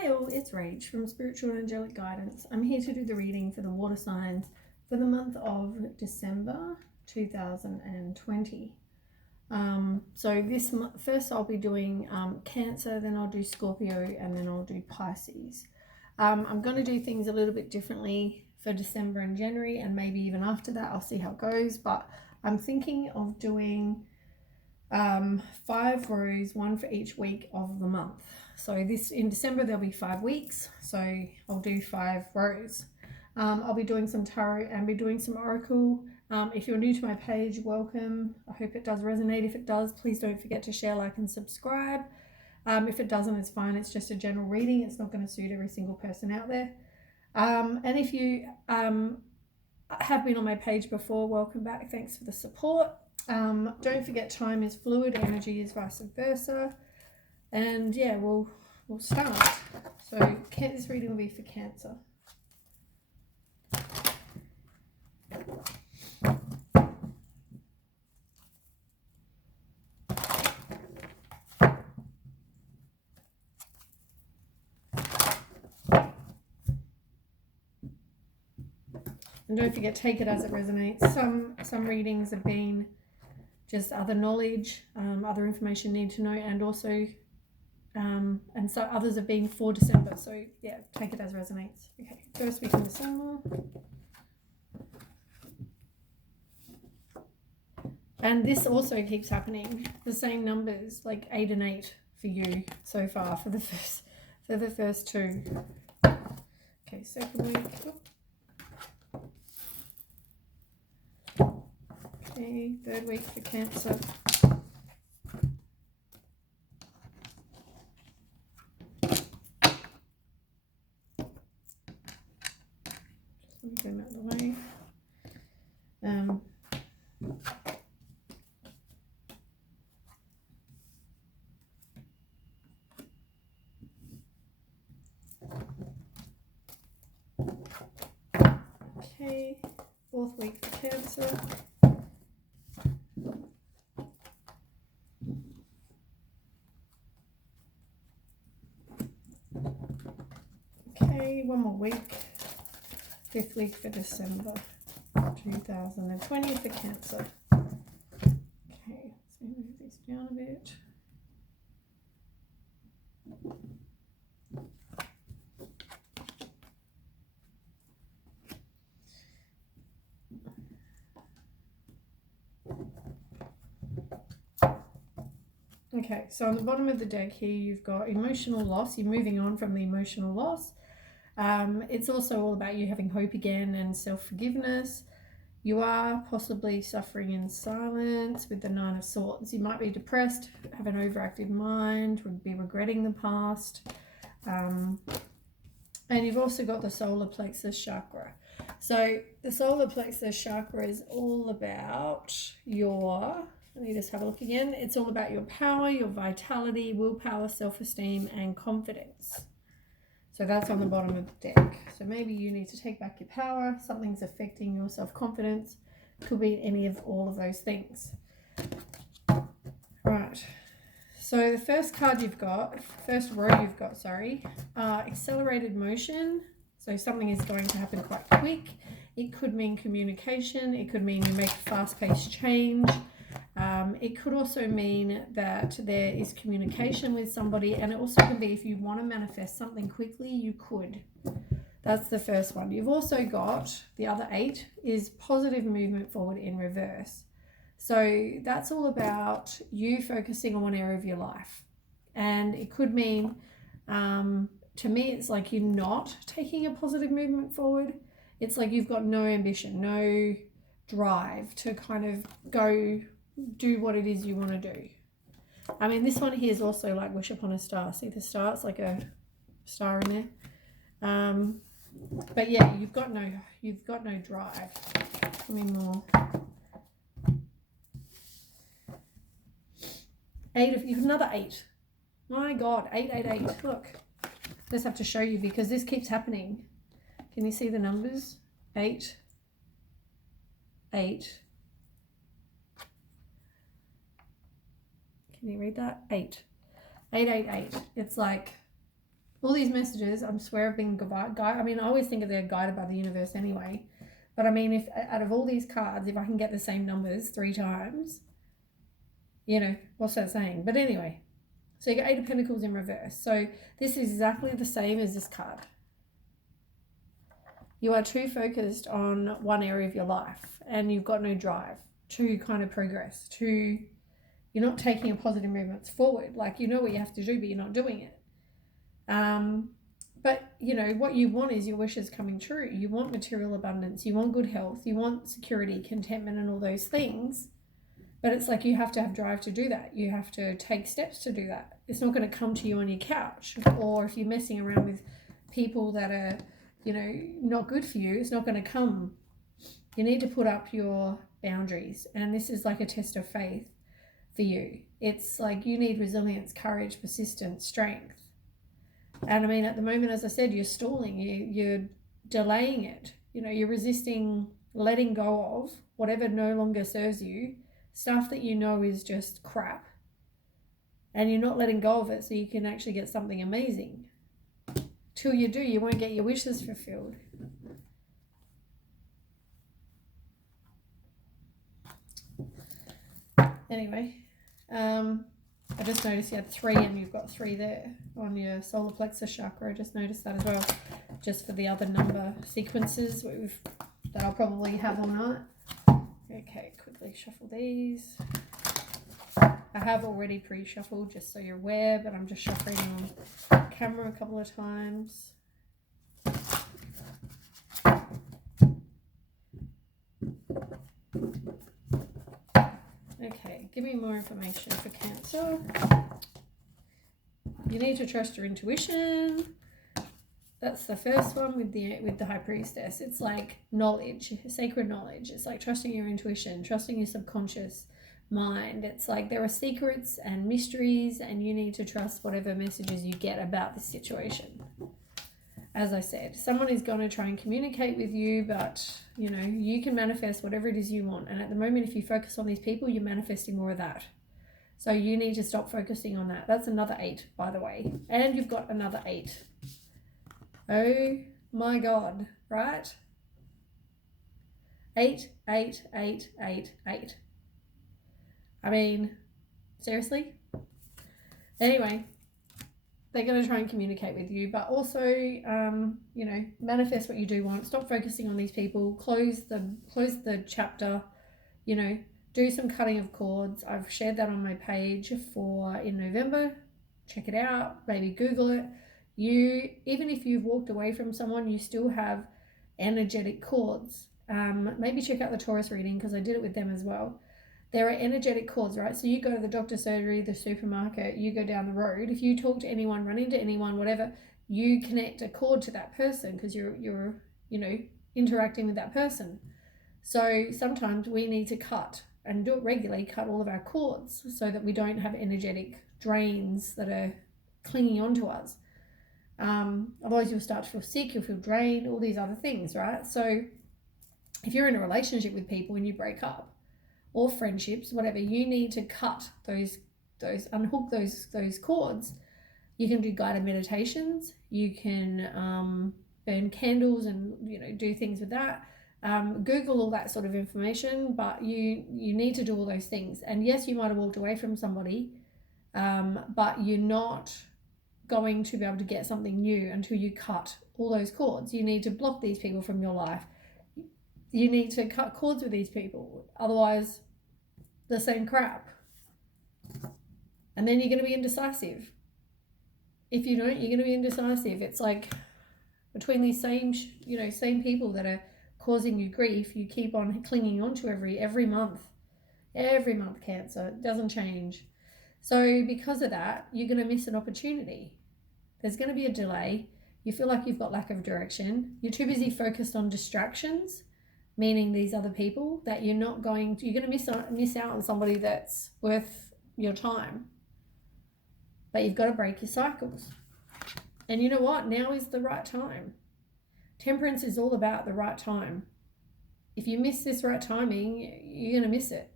Hi all, it's Rach from Spiritual and Angelic Guidance. I'm here to do the reading for the water signs for the month of December 2020. So this first I'll be doing Cancer, then I'll do Scorpio, and then I'll do Pisces. I'm going to do things a little bit differently for December and January, and maybe even after that. I'll see how it goes, but I'm thinking of doing 5 rows, one for each week of the month. So this in December there'll be 5 weeks, so I'll do 5 rows. I'll be doing some tarot and be doing some oracle. If you're new to my page, welcome. I hope it does resonate. If it does, please don't forget to share, like, and subscribe. If it doesn't, it's fine. It's just a general reading. It's not going to suit every single person out there. And if you have been on my page before, welcome back. Thanks for the support. Don't forget, time is fluid, energy is vice versa. And yeah, we'll start. So this reading will be for Cancer. And don't forget, take it as it resonates. Some readings have been just other knowledge, other information you need to know, and also and so others have been for December. So yeah, take it as resonates. Okay, first week in December. And this also keeps happening. The same numbers, like 8 and 8 for you so far for the first 2. Okay, second week. Okay, third week for Cancer. Just let me get them out of the way. Okay, 4th week for Cancer. Okay, one more week. 5th week for December 2020 for Cancer. Okay, let's move this down a bit. Okay, so on the bottom of the deck here, you've got emotional loss. You're moving on from the emotional loss. It's also all about you having hope again and self-forgiveness. You are possibly suffering in silence with the 9 of Swords. You might be depressed, have an overactive mind, would be regretting the past. And you've also got the solar plexus chakra. So the solar plexus chakra is all about your, let me just have a look again. It's all about your power, your vitality, willpower, self-esteem, and confidence. So that's on the bottom of the deck. So maybe you need to take back your power. Something's affecting your self-confidence. Could be any of all of those things. Right. So the first card you've got, first row you've got, accelerated motion. So something is going to happen quite quick. It could mean communication. It could mean you make fast-paced change. It could also mean that there is communication with somebody, and it also can be if you want to manifest something quickly, you could. That's the first one. You've also got the other 8 is positive movement forward in reverse. So that's all about you focusing on one area of your life. And it could mean, to me, it's like you're not taking a positive movement forward. It's like you've got no ambition, no drive to kind of go do what it is you want to do. I mean, this one here is also like wish upon a star. See the star? It's like a star in there. But yeah, you've got no drive. Give me more. 8 of you have another 8. My God, 8, 8, 8. Look, I just have to show you because this keeps happening. Can you see the numbers? 8, 8. Can you read that? 8, 8, 8, 8. It's like All these messages, I swear, have been guided. I mean, I always think of they're guided by the universe anyway. But I mean, if out of all these cards, if I can get the same numbers 3 times, what's that saying? But anyway, so you got 8 of Pentacles in reverse. So this is exactly the same as this card. You are too focused on one area of your life and you've got no drive to kind of progress, you're not taking a positive movements forward. Like, you know what you have to do, but you're not doing it. But what you want is your wishes coming true. You want material abundance, you want good health, you want security, contentment, and all those things. But it's like you have to have drive to do that. You have to take steps to do that. It's not going to come to you on your couch, or if you're messing around with people that are not good for you, it's not going to come. You need to put up your boundaries, and this is like a test of faith for you. It's like you need resilience, courage, persistence, strength. And I mean, at the moment, as I said, you're stalling, you're delaying it. You're resisting letting go of whatever no longer serves you, stuff that is just crap. And you're not letting go of it so you can actually get something amazing. Till you do, you won't get your wishes fulfilled. Anyway, I just noticed you had 3 and you've got 3 there on your solar plexus chakra. I just noticed that as well, just for the other number sequences that I'll probably have or not. Okay, quickly shuffle these. I have already pre-shuffled, just so you're aware, but I'm just shuffling on camera a couple of times. Okay, give me more information for Cancer. You need to trust your intuition. That's the first one with the High Priestess. It's like knowledge, sacred knowledge. It's like trusting your intuition, trusting your subconscious mind. It's like there are secrets and mysteries, and you need to trust whatever messages you get about this situation. As I said, someone is going to try and communicate with you, but you can manifest whatever it is you want. And at the moment, if you focus on these people, you're manifesting more of that. So you need to stop focusing on that. That's another 8, by the way. And you've got another 8. Oh my God, right? 8, 8, 8, 8, 8. I mean, seriously? Anyway, they're going to try and communicate with you, but also, manifest what you do want. Stop focusing on these people. Close the chapter. Do some cutting of cords. I've shared that on my page in November. Check it out. Maybe Google it. Even if you've walked away from someone, you still have energetic cords. Maybe check out the Taurus reading, because I did it with them as well. There are energetic cords, right? So you go to the doctor's surgery, the supermarket, you go down the road. If you talk to anyone, run into anyone, whatever, you connect a cord to that person because you're interacting with that person. So sometimes we need to cut, and do it regularly, cut all of our cords so that we don't have energetic drains that are clinging onto us. Otherwise you'll start to feel sick, you'll feel drained, all these other things, right? So if you're in a relationship with people and you break up, or friendships, whatever, you need to cut unhook those cords. You can do guided meditations, you can burn candles and do things with that. Google all that sort of information, but you need to do all those things. And yes, you might have walked away from somebody, but you're not going to be able to get something new until you cut all those cords. You need to block these people from your life. You need to cut cords with these people, otherwise the same crap. And then you're going to be indecisive. If you don't, you're going to be indecisive. It's like between these same people that are causing you grief, you keep on clinging on to every month, Cancer. It doesn't change. So because of that, you're going to miss an opportunity. There's going to be a delay. You feel like you've got lack of direction. You're too busy focused on distractions, meaning these other people, that you're going to miss out on somebody that's worth your time. But you've got to break your cycles. And you know what? Now is the right time. Temperance is all about the right time. If you miss this right timing, you're going to miss it.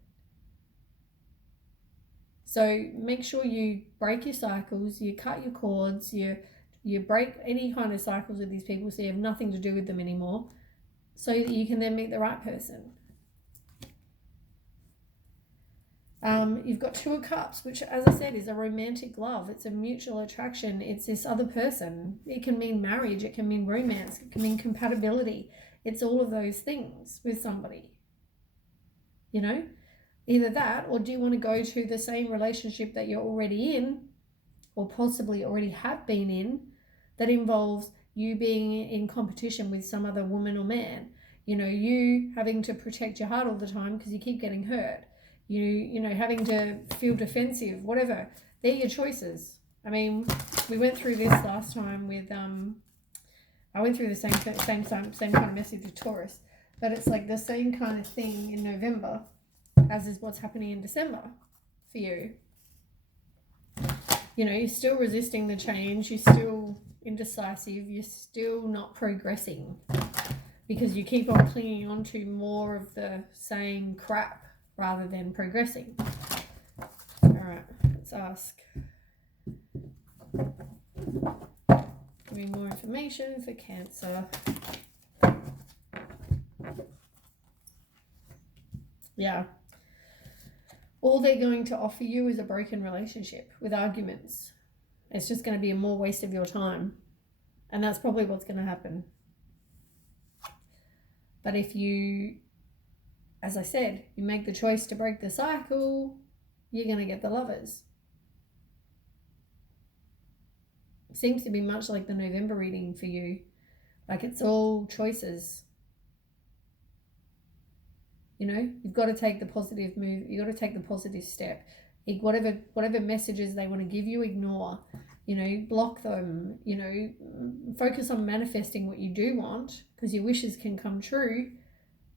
So make sure you break your cycles, you cut your cords, you You break any kind of cycles with these people so you have nothing to do with them anymore, so that you can then meet the right person. You've got Two of Cups, which, as I said, is a romantic love. It's a mutual attraction. It's this other person. It can mean marriage. It can mean romance. It can mean compatibility. It's all of those things with somebody. You know, either that, or do you want to go to the same relationship that you're already in, or possibly already have been in, that involves you being in competition with some other woman or man? You know, you having to protect your heart all the time because you keep getting hurt. You know, having to feel defensive, whatever. They're your choices. I mean, we went through this last time with, I went through the same kind of message with Taurus, but it's like the same kind of thing in November as is what's happening in December for you. You know, you're still resisting the change. You're still indecisive. You're still not progressing because you keep on clinging on to more of the same crap rather than progressing. All right, let's ask. Give me more information for Cancer. Yeah. All they're going to offer you is a broken relationship with arguments. It's just going to be a more waste of your time. And that's probably what's going to happen. But if you, as I said, you make the choice to break the cycle, you're going to get the Lovers. It seems to be much like the November reading for you. Like it's all choices. You know, you've got to take the positive move. You've got to take the positive step. Whatever messages they want to give you, ignore. You know, block them. You know, focus on manifesting what you do want, because your wishes can come true.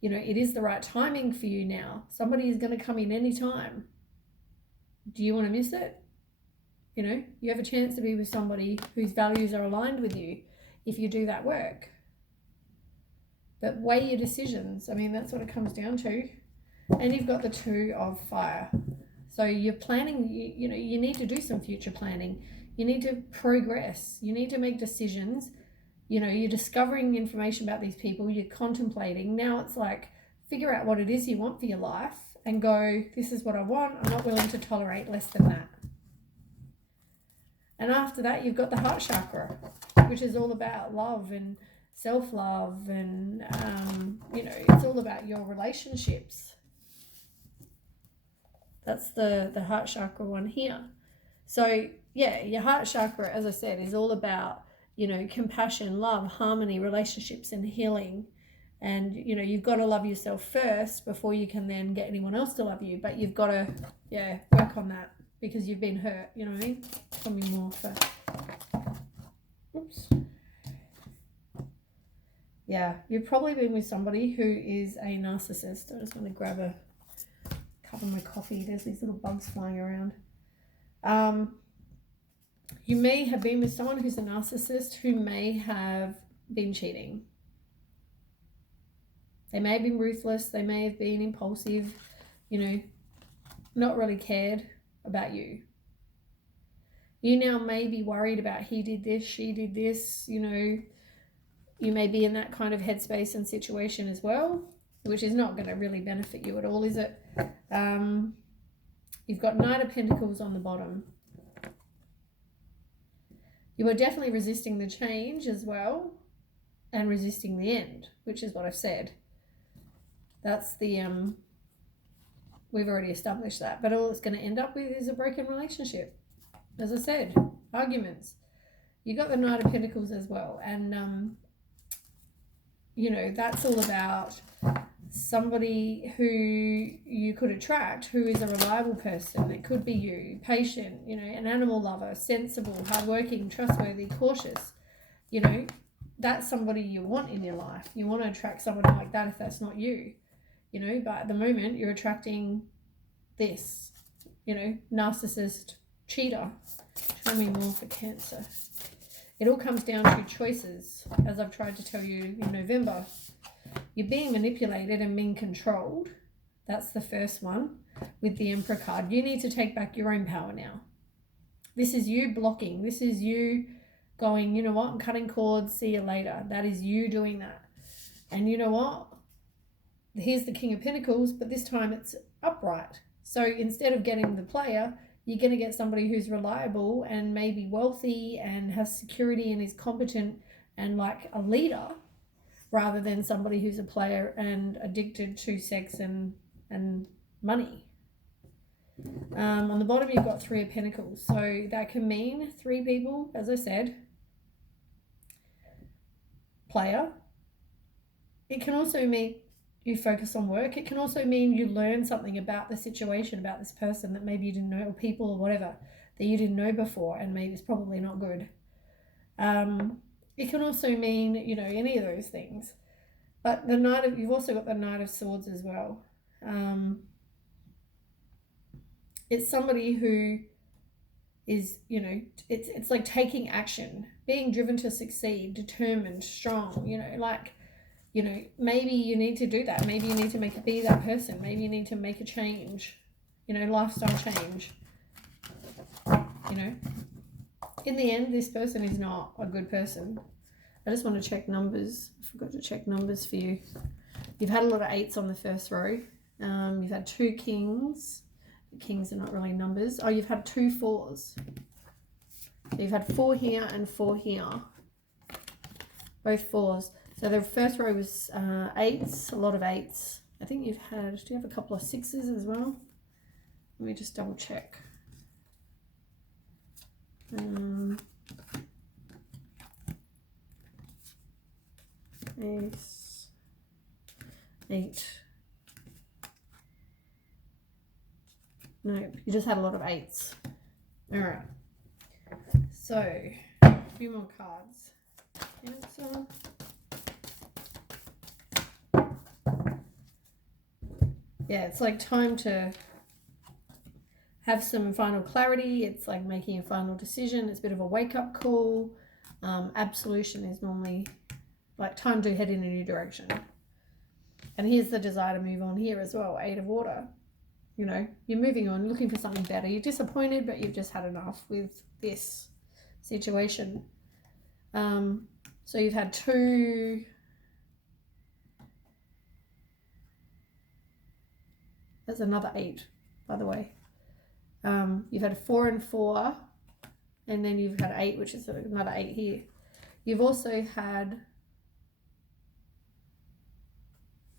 You know, it is the right timing for you now. Somebody is going to come in any time. Do you want to miss it? You know, you have a chance to be with somebody whose values are aligned with you if you do that work. But weigh your decisions. I mean, that's what it comes down to. And you've got the Two of Fire. So you're planning, you know, you need to do some future planning. You need to progress. You need to make decisions. You know, you're discovering information about these people. You're contemplating. Now it's like, figure out what it is you want for your life and go, this is what I want. I'm not willing to tolerate less than that. And after that, you've got the Heart Chakra, which is all about love and self-love, and you know, it's all about your relationships. That's the Heart Chakra one here. So yeah, your Heart Chakra, as I said, is all about, you know, compassion, love, harmony, relationships, and healing. And you know, you've got to love yourself first before you can then get anyone else to love you. But you've got to, yeah, work on that because you've been hurt. You know what I mean? Tell me more for. Oops. Yeah, you've probably been with somebody who is a narcissist. I just want to grab a cup of my coffee. There's these little bugs flying around. You may have been with someone who's a narcissist who may have been cheating. They may have been ruthless. They may have been impulsive, you know, not really cared about you. You now may be worried about he did this, she did this, you know. You may be in that kind of headspace and situation as well, which is not going to really benefit you at all, is it? You've got Knight of Pentacles on the bottom. You are definitely resisting the change as well, and resisting the end, which is what I've said. That's the, we've already established that. But all it's going to end up with is a broken relationship. As I said, arguments. You got the Knight of Pentacles as well. And, you know, that's all about somebody who you could attract, who is a reliable person. It could be you, patient, you know, an animal lover, sensible, hardworking, trustworthy, cautious. You know, that's somebody you want in your life. You want to attract somebody like that if that's not you, you know. But at the moment, you're attracting this, you know, narcissist, cheater. Tell me more for Cancer. It all comes down to choices, as I've tried to tell you in November. You're being manipulated and being controlled. That's the first one with the Emperor card. You need to take back your own power now. This is you blocking. This is you going, you know what, I'm cutting cords, see you later. That is you doing that. And you know what? Here's the King of Pentacles, but this time it's upright. So instead of getting the player, you're going to get somebody who's reliable and maybe wealthy and has security and is competent and like a leader, rather than somebody who's a player and addicted to sex and money. On the bottom, you've got 3 of Pentacles. So that can mean 3 people, as I said, player. It can also mean you focus on work. It can also mean you learn something about the situation, about this person that maybe you didn't know, or people or whatever that you didn't know before, and maybe it's probably not good. It can also mean, you know, any of those things. But you've also got the Knight of Swords as well. It's somebody who is, you know, it's like taking action, being driven to succeed, determined, strong, you know, like, you know, maybe you need to do that. Maybe you need to be that person. Maybe you need to make a change, you know, lifestyle change. You know, in the end, this person is not a good person. I just want to check numbers. I forgot to check numbers for you. You've had a lot of 8s on the first row. You've had 2 kings. The kings are not really numbers. Oh, you've had 2 4s. So you've had 4 here and 4 here. Both 4s. So the first row was 8s, a lot of 8s. I think do you have a couple of 6s as well? Let me just double check. Ace, 8. No, you just had a lot of 8s. All right. So, a few more cards. Cancer. Yeah, it's like time to have some final clarity. It's like making a final decision. It's a bit of a wake-up call. Absolution is normally like time to head in a new direction. And here's the desire to move on here as well. 8 of Water. You know, you're moving on, looking for something better. You're disappointed, but you've just had enough with this situation. So you've had 2... There's another 8, by the way. You've had 4 and 4, and then you've had 8, which is another 8 here. You've also had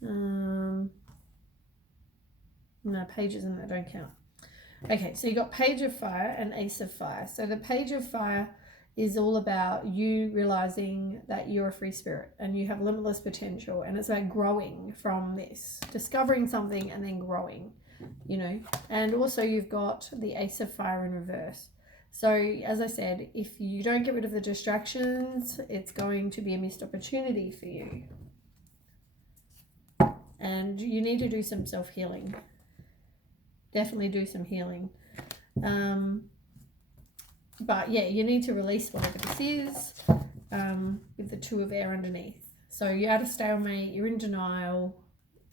no, pages in that don't count. Okay, so you got Page of Fire and Ace of Fire. So the Page of Fire is all about you realizing that you're a free spirit and you have limitless potential, and it's about growing from this, discovering something and then growing, you know. And also you've got the Ace of Fire in reverse. So as I said, if you don't get rid of the distractions, it's going to be a missed opportunity for you. And you need to do some self-healing. Definitely do some healing. But yeah, you need to release whatever this is, with the 2 of Air underneath. So you're at a stalemate, you're in denial,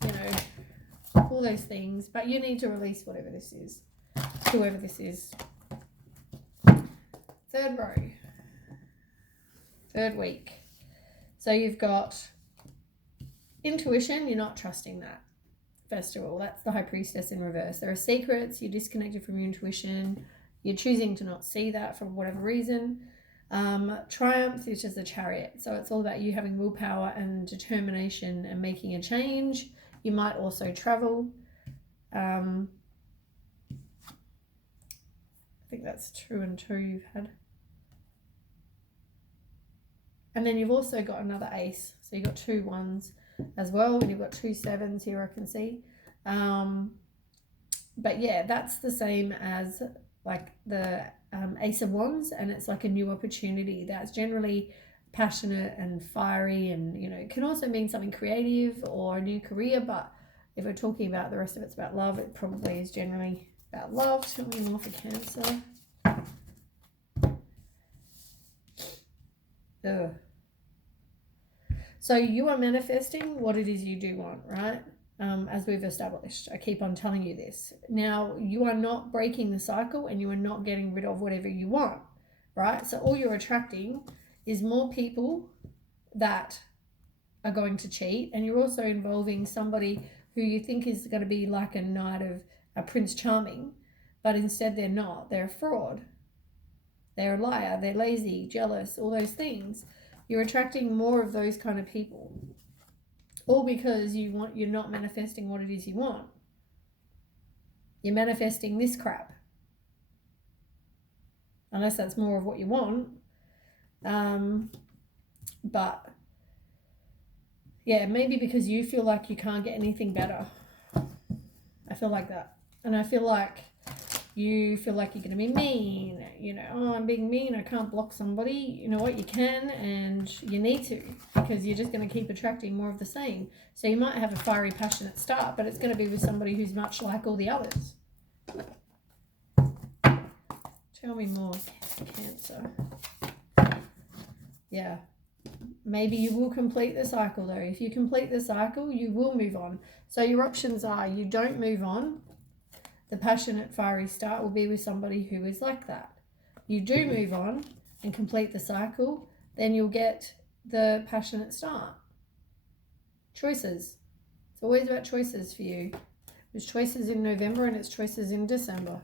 you know, all those things. But you need to release whatever this is, whoever this is. 3rd row, 3rd week. So you've got intuition, you're not trusting that. First of all, that's the High Priestess in reverse. There are secrets, you're disconnected from your intuition, you're choosing to not see that for whatever reason. Triumph, which is the Chariot. So it's all about you having willpower and determination and making a change. You might also travel. I think that's 2 and 2 you've had. And then you've also got another Ace. So you've got 2 1s as well, and you've got 2 7s here, I can see. But yeah, that's the same as like the Ace of Wands, and it's like a new opportunity that's generally passionate and fiery, and you know, it can also mean something creative or a new career. But if we're talking about the rest of it's about love, it probably is generally about love. Tell me more for Cancer. Ugh. So you are manifesting what it is you do want, right? As we've established. I keep on telling you this. Now, you are not breaking the cycle and you are not getting rid of whatever you want. right? So all you're attracting is more people that are going to cheat, and you're also involving somebody who you think is going to be like a knight of a Prince Charming, but instead they're not. They're a fraud. They're a liar. They're lazy, jealous, all those things. You're attracting more of those kind of people, all because you're not manifesting what it is you want. You're manifesting this crap, unless that's more of what you want. But yeah, maybe because you feel like you can't get anything better. I feel like that. And I feel like you feel like you're going to be mean. Oh, I'm being mean. I can't block somebody. You know what? You can, and you need to, because you're just going to keep attracting more of the same. So you might have a fiery, passionate start, but it's going to be with somebody who's much like all the others. Tell me more, Cancer. Yeah. Maybe you will complete the cycle, though. If you complete the cycle, you will move on. So your options are: you don't move on. The passionate, fiery start will be with somebody who is like that. You do move on and complete the cycle, then you'll get the passionate start. Choices. It's always about choices for you. There's choices in November and it's choices in December.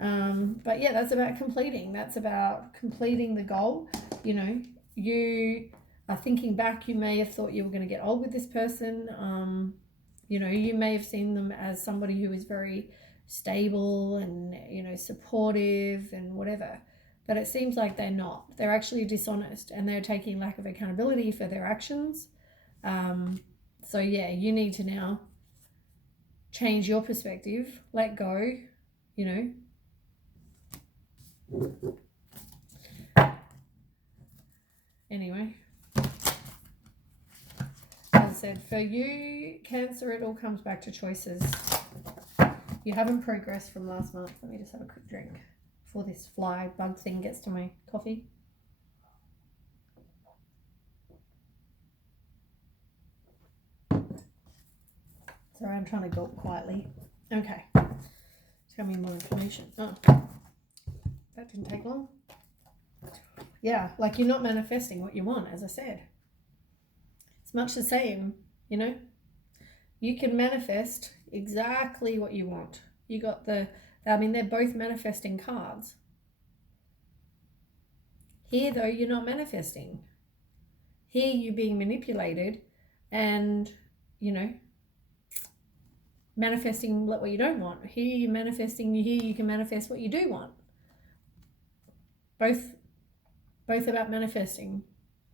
But yeah, that's about completing. That's about completing the goal. You are thinking back, you may have thought you were going to get old with this person. You may have seen them as somebody who is very stable and, supportive and whatever. But it seems like they're not. They're actually dishonest, and they're taking lack of accountability for their actions. So yeah, you need to now change your perspective, let go, Anyway, as I said, for you, Cancer, it all comes back to choices. You haven't progressed from last month. Let me just have a quick drink before this fly bug thing gets to my coffee. Sorry, I'm trying to gulp quietly. Okay. Tell me more information. Oh, that didn't take long. Yeah, like you're not manifesting what you want, as I said. It's much the same, You can manifest exactly what you want. You got they're both manifesting cards. Here, though, you're not manifesting. Here, you're being manipulated and, manifesting what you don't want. Here, you're manifesting. Here, you can manifest what you do want. Both about manifesting,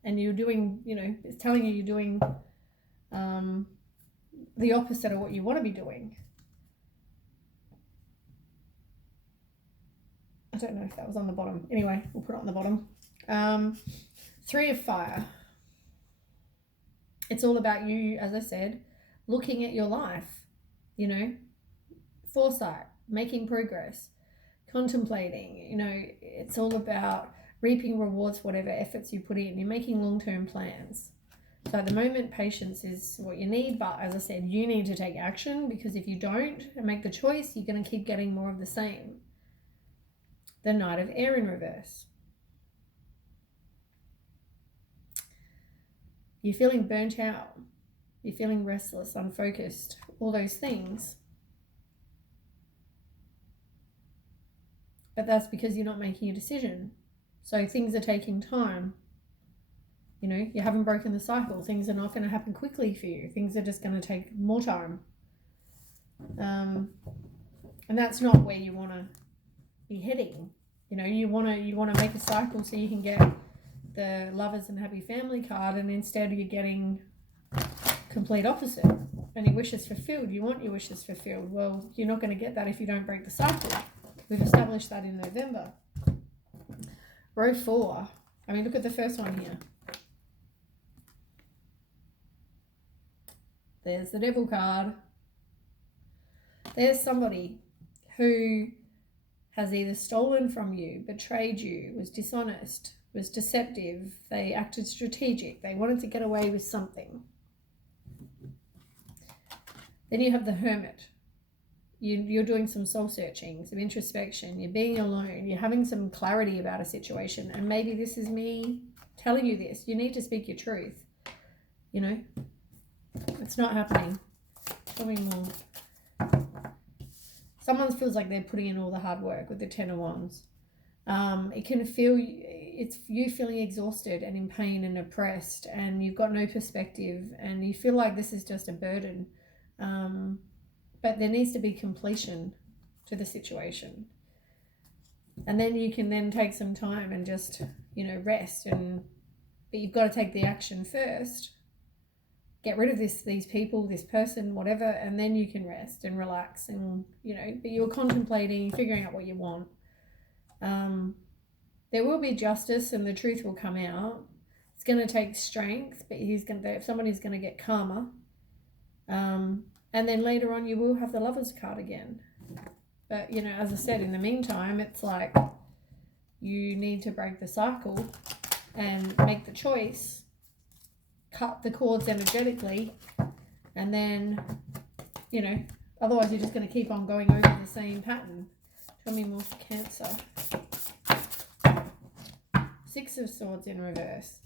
and you're doing, it's telling you you're doing the opposite of what you want to be doing. I don't know if that was on the bottom. Anyway, we'll put it on the bottom. 3 of Fire. It's all about you, as I said, looking at your life, foresight, making progress, contemplating, it's all about reaping rewards for whatever efforts you put in. You're making long-term plans. So at the moment, patience is what you need, but as I said, you need to take action, because if you don't and make the choice, you're going to keep getting more of the same. The Knight of Air in reverse. You're feeling burnt out. You're feeling restless, unfocused, all those things. But that's because you're not making a decision. So things are taking time. You haven't broken the cycle. Things are not going to happen quickly for you. Things are just going to take more time. And that's not where you want to be heading. You want to make a cycle so you can get the Lovers and Happy Family card, and instead you're getting complete opposite. And your wishes fulfilled. You want your wishes fulfilled. Well, you're not going to get that if you don't break the cycle. We've established that in November. Row 4. Look at the first one here. There's the Devil card. There's somebody who has either stolen from you, betrayed you, was dishonest, was deceptive, they acted strategic, they wanted to get away with something. Then you have the Hermit. you're doing some soul searching, some introspection, you're being alone, you're having some clarity about a situation, and maybe this is me telling you this. You need to speak your truth. You know, it's not happening. Tell me more. Someone feels like they're putting in all the hard work with the Ten of Wands. It can feel, it's you feeling exhausted and in pain and oppressed, and you've got no perspective, and you feel like this is just a burden. But there needs to be completion to the situation. And then you can then take some time and just, you know, rest. But you've got to take the action first. Get rid of these people, this person, whatever, and then you can rest and relax. And, you know, but you're contemplating, figuring out what you want. There will be justice and the truth will come out. It's going to take strength, but somebody's going to get calmer. And then later on you will have the Lovers card again. But, you know, as I said, in the meantime, it's like you need to break the cycle and make the choice, cut the cords energetically, and then, you know, otherwise you're just going to keep on going over the same pattern. Tell me more for Cancer. Six of Swords in reverse.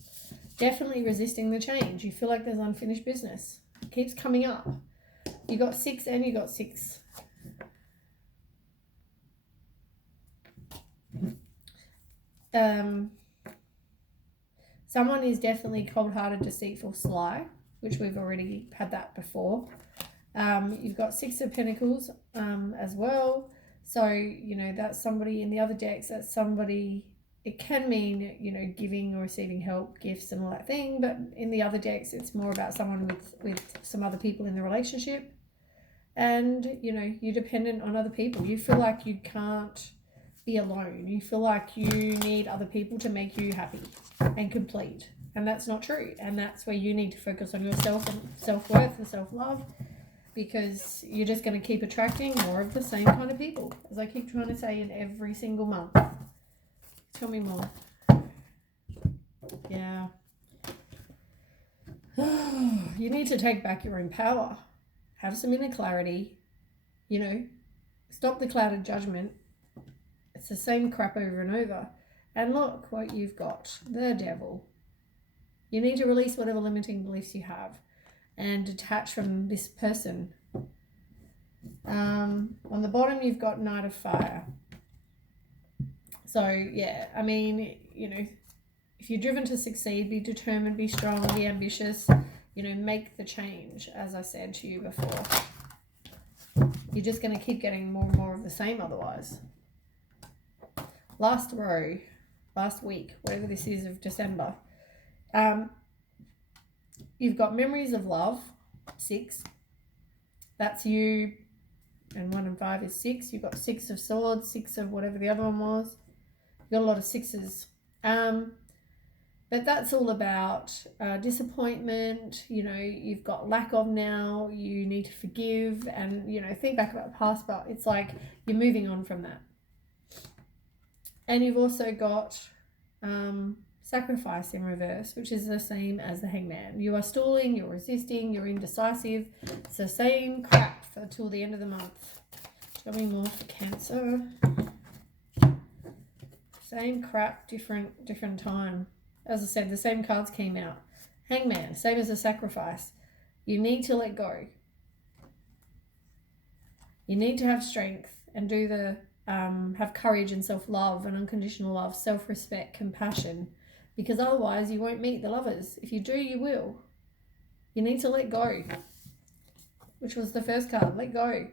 Definitely resisting the change. You feel like there's unfinished business. It keeps coming up. You got 6 and you got 6. Someone is definitely cold-hearted, deceitful, sly, which we've already had that before. You've got 6 of Pentacles as well. So, you know, that's somebody in the other decks. That's somebody, it can mean, you know, giving or receiving help, gifts and all that thing. But in the other decks, it's more about someone with some other people in the relationship. And, you know, you're dependent on other people. You feel like you can't be alone. You feel like you need other people to make you happy and complete. And that's not true. And that's where you need to focus on yourself and self-worth and self-love, because you're just going to keep attracting more of the same kind of people, as I keep trying to say in every single month. Tell me more. Yeah. You need to take back your own power. Have some inner clarity, you know, stop the clouded judgment. It's the same crap over and over. And look what you've got, the Devil. You need to release whatever limiting beliefs you have and detach from this person. On the bottom, you've got Knight of Fire. So, yeah, I mean, you know, if you're driven to succeed, be determined, be strong, be ambitious. You know, make the change, as I said to you before. You're just going to keep getting more and more of the same otherwise. Last row, last week, whatever this is of December. You've got Memories of Love, 6. That's you. And 1 and 5 is 6. You've got 6 of Swords, 6 of whatever the other one was. You've got a lot of 6s. But that's all about disappointment. You know, you've got lack of now. You need to forgive and, you know, think back about the past. But it's like you're moving on from that. And you've also got Sacrifice in reverse, which is the same as the Hangman. You are stalling, you're resisting, you're indecisive. It's the same crap until the end of the month. Tell me more for Cancer. Same crap, different time. As I said, the same cards came out. Hangman, same as a Sacrifice. You need to let go. You need to have strength and do the have courage and self-love and unconditional love, self-respect, compassion, because otherwise you won't meet the Lovers. If you do, you will. You need to let go, which was the first card. Let go.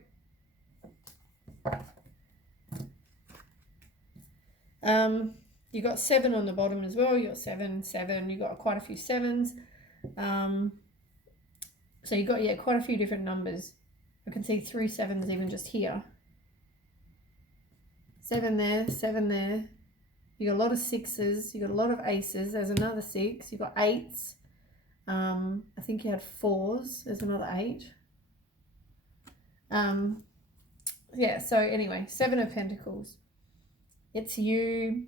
You got 7 on the bottom as well. You got 7. You got quite a few 7s. So you got quite a few different numbers. I can see 3 7s even just here. 7 there, 7 there. You got a lot of 6s. You got a lot of aces. There's another 6. You got 8s. I think you had 4s. There's another 8. Yeah. So anyway, 7 of Pentacles. It's you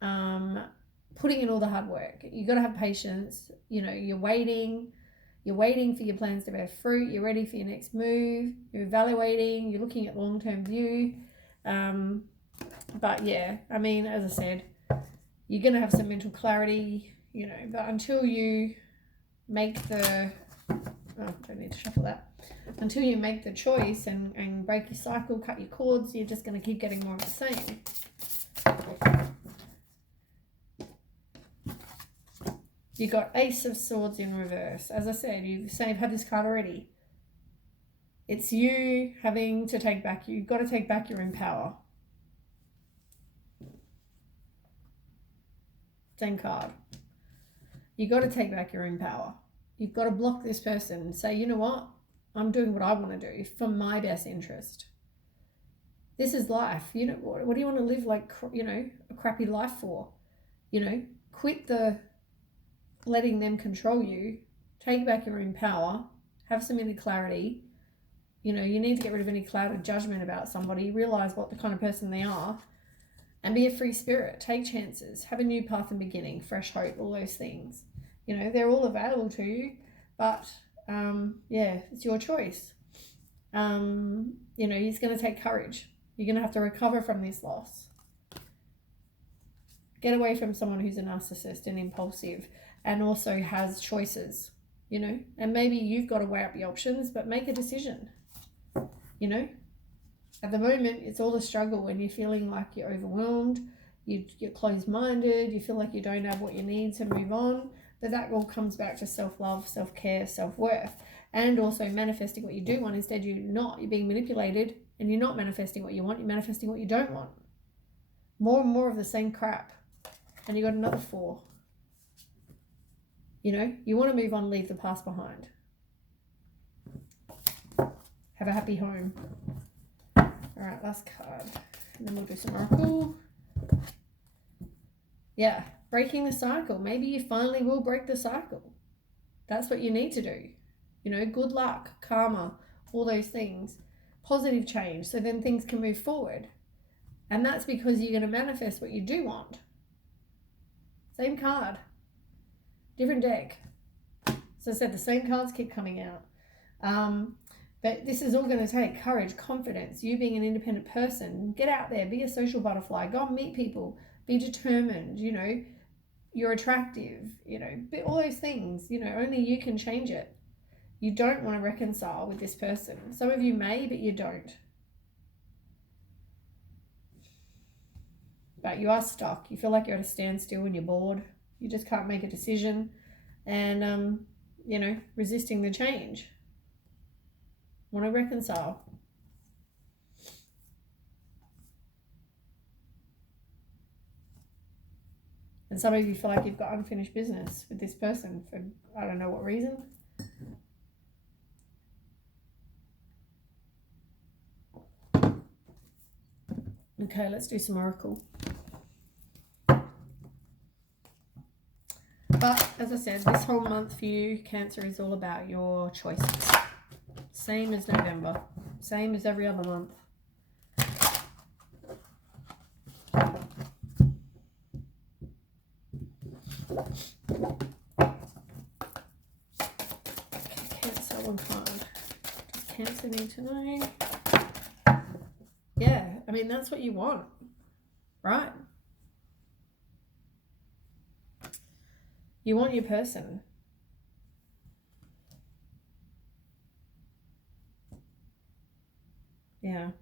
putting in all the hard work. You got to have patience. You know, you're waiting. You're waiting for your plans to bear fruit. You're ready for your next move. You're evaluating. You're looking at long-term view. But yeah, I mean, as I said, you're going to have some mental clarity, you know, but until you make the, don't need to shuffle that. Until you make the choice and break your cycle, cut your cords, you're just going to keep getting more of the same. You got Ace of Swords in reverse. As I said, you've had this card already. It's you having to take back, you've got to take back your own power. Same card. You've got to take back your own power. You've got to block this person and say, you know what? I'm doing what I want to do for my best interest. This is life. You know, what do you want to live like, you know, a crappy life for? You know, quit the letting them control you. Take back your own power. Have some inner clarity. You know, you need to get rid of any clouded judgment about somebody. Realize what the kind of person they are. And be a free spirit. Take chances. Have a new path and beginning. Fresh hope. All those things. You know, they're all available to you. But, yeah, it's your choice. You know, it's going to take courage. You're going to have to recover from this loss. Get away from someone who's a narcissist and impulsive and also has choices, you know. And maybe you've got to weigh up your options, but make a decision, you know. At the moment, it's all a struggle when you're feeling like you're overwhelmed, you're closed-minded, you feel like you don't have what you need to move on. But that all comes back to self-love, self-care, self-worth, and also manifesting what you do want. Instead, you're being manipulated, and you're not manifesting what you want, you're manifesting what you don't want. More and more of the same crap. And you got another 4. You know, you want to move on, leave the past behind. Have a happy home. All right, last card. And then we'll do some oracle. Yeah, breaking the cycle. Maybe you finally will break the cycle. That's what you need to do. You know, good luck, karma, all those things. Positive change, so then things can move forward. And that's because you're going to manifest what you do want. Same card. Different deck. So I said the same cards keep coming out. But this is all going to take courage, confidence, you being an independent person. Get out there, be a social butterfly, go and meet people, be determined, you know, you're attractive, you know, all those things, you know, only you can change it. You don't want to reconcile with this person. Some of you may, but you don't. But you are stuck. You feel like you're at a standstill when you're bored. You just can't make a decision. And, you know, resisting the change. Want to reconcile. And some of you feel like you've got unfinished business with this person for I don't know what reason. Okay, let's do some oracle. But as I said, this whole month for you, Cancer, is all about your choices. Same as November. Same as every other month. Okay, Cancer, one card. Does Cancer need to know? Yeah, I mean, that's what you want, right? You want your person. Yeah.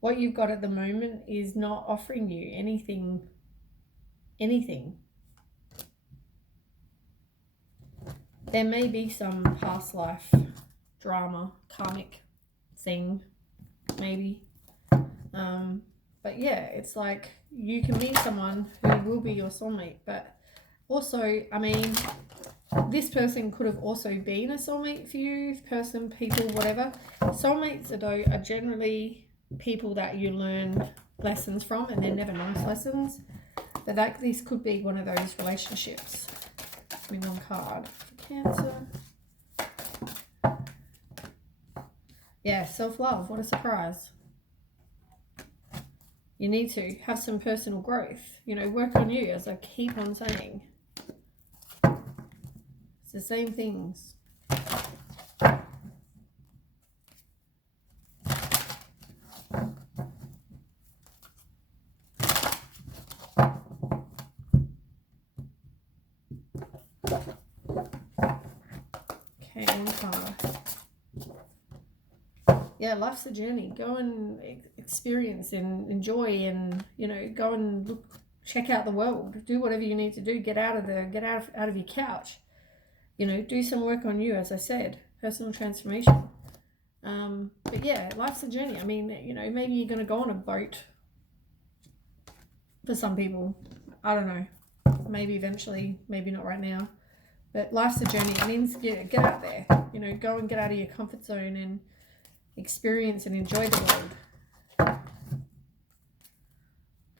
What you've got at the moment is not offering you anything. There may be some past life drama, karmic thing, maybe. But yeah, it's like you can meet someone who will be your soulmate, but also, I mean, this person could have also been a soulmate for you, person, people, whatever. Soulmates are generally people that you learn lessons from, and they're never nice lessons. But this could be one of those relationships. Give me one card for Cancer. Yeah, self-love. What a surprise. You need to have some personal growth. You know, work on you, as I keep on saying. It's the same things. Okay, one card. Yeah, life's a journey. Go and experience and enjoy, and go and look, check out the world. Do whatever you need to do. Get out of your couch. Do some work on you, as I said, personal transformation. But yeah, life's a journey. I mean, maybe you're going to go on a boat for some people. I don't know. Maybe eventually, maybe not right now. But life's a journey. It means get out there. Go and get out of your comfort zone and experience and enjoy the world.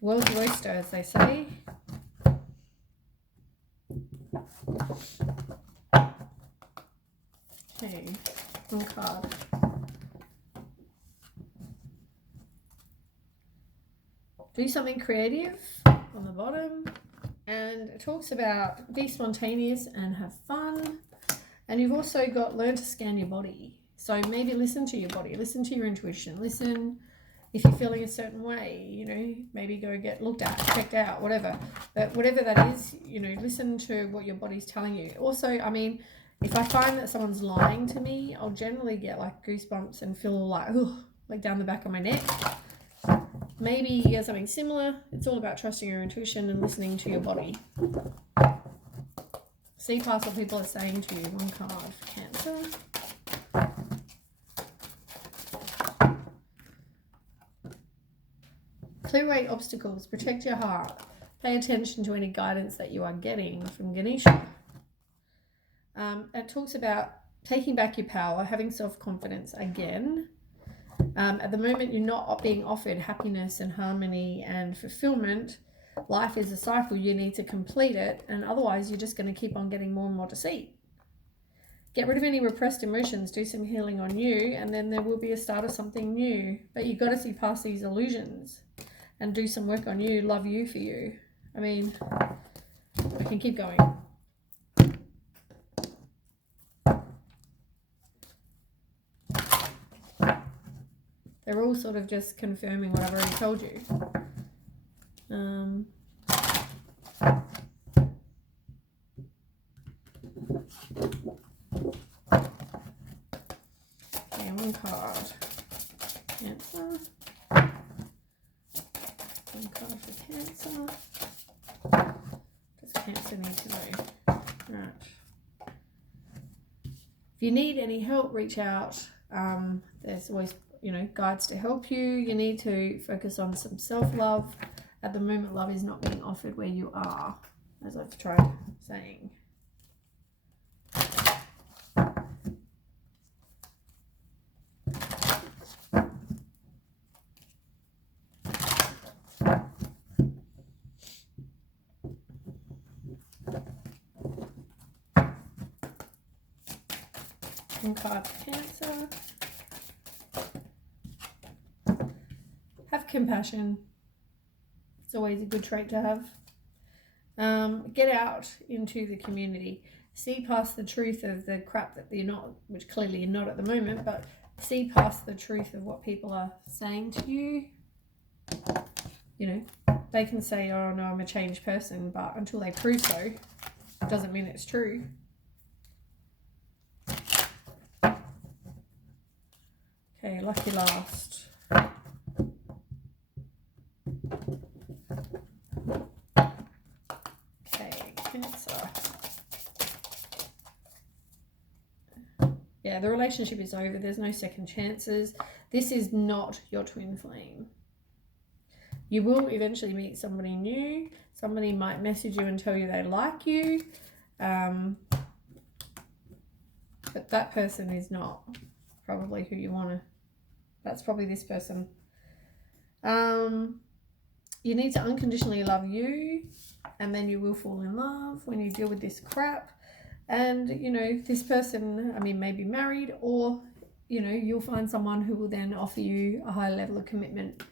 World's your oyster, as they say. Okay, one card. Do something creative on the bottom. And it talks about be spontaneous and have fun. And you've also got learn to scan your body. So maybe listen to your body, listen to your intuition, listen if you're feeling a certain way, maybe go get looked at, checked out, whatever. But whatever that is, listen to what your body's telling you. Also, I mean, if I find that someone's lying to me, I'll generally get like goosebumps and feel like down the back of my neck. Maybe you get something similar. It's all about trusting your intuition and listening to your body. See past what people are saying to you. One card for Cancer. Clear away obstacles. Protect your heart. Pay attention to any guidance that you are getting from Ganesha. It talks about taking back your power, having self-confidence again. At the moment, you're not being offered happiness and harmony and fulfillment. Life is a cycle. You need to complete it, and otherwise you're just going to keep on getting more and more deceit. Get rid of any repressed emotions, do some healing on you, and then there will be a start of something new. But you've got to see past these illusions and do some work on you, love you for you. I mean, I can keep going. They're all sort of just confirming what I've already told you. Okay, one card. Cancer. One card for Cancer. Does Cancer need to know? Right. If you need any help, reach out. There's always guides to help you. You need to focus on some self-love. At the moment, love is not being offered where you are, as I've tried saying. One card for Cancer. Have compassion. It's always a good trait to have. Get out into the community. See past the truth of the crap that you're not, which clearly you're not at the moment, but see past the truth of what people are saying to you. They can say, oh no, I'm a changed person, but until they prove so, it doesn't mean it's true. Okay, lucky last. Okay, Cancer. Yeah, the relationship is over. There's no second chances. This is not your twin flame. You will eventually meet somebody new. Somebody might message you and tell you they like you. But that person is not probably who you want to. That's probably this person. You need to unconditionally love you, and then you will fall in love when you deal with this crap. And, this person, may be married, or, you'll find someone who will then offer you a high level of commitment,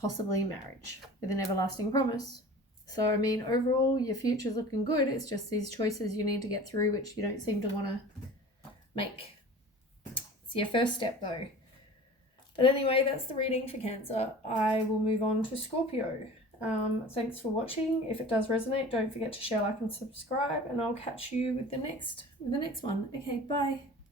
possibly marriage with an everlasting promise. So, overall, your future's looking good. It's just these choices you need to get through, which you don't seem to want to make. It's your first step, though. But anyway, that's the reading for Cancer. I will move on to Scorpio. Thanks for watching. If it does resonate, don't forget to share, like, and subscribe, and I'll catch you with the next one. Okay, bye.